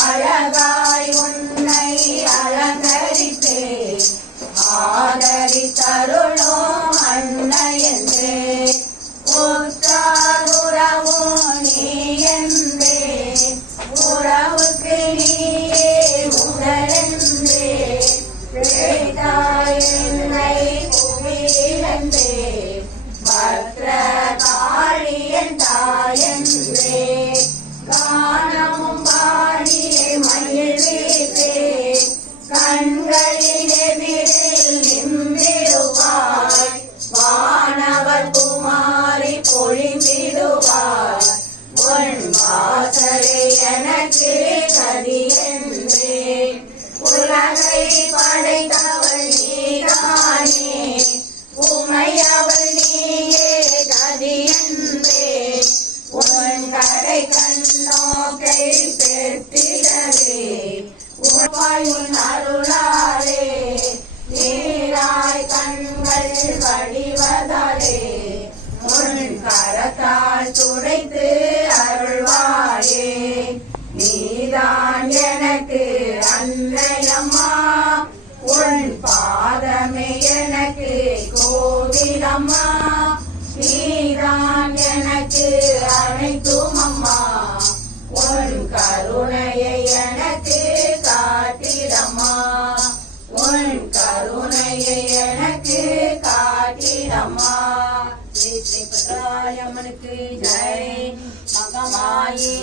அழகாய் உன்னை அலங்கரித்தே ஆதரித்தருளும் அன்னை என்றே உறவு நீ என்றே உறவுக்கு நீயே உடலென்றே என்னை புவியிலென்றே பத்ர காளியன் தாயன்றே கானமும் பாடியே மகிழ்வீரே கண்களின் எதிரில் நின்றிடுவாய் வானவர் குமாரி பொழிந்திடுவாய் உன் வாசலை எனக்கு கதி என்றே உலகை படைத்தவள் நீதானே உமையவள் நீயே கதி என்றே உன் கடை கண்ணோக்கை பெற்றிடவே உன் அருளாலே நீராய் கண்கள் வடிவதாலே உன் கரத்தால் துடைத்து அருள்வாயே நீதான் எனக்கு அன்னையம்மா உன் பாதமே எனக்கு கோவிலம்மா நீதான் எனக்கு அனைத்தும் அம்மா உன் கருணையை எனக்கு காட்டிடம்மா உன் கருணையை எனக்கு காட்டிடம்மா ஸ்ரீ ஸ்ரீ பத்ராயம்மனுக்கு ஜெய் மகமாயி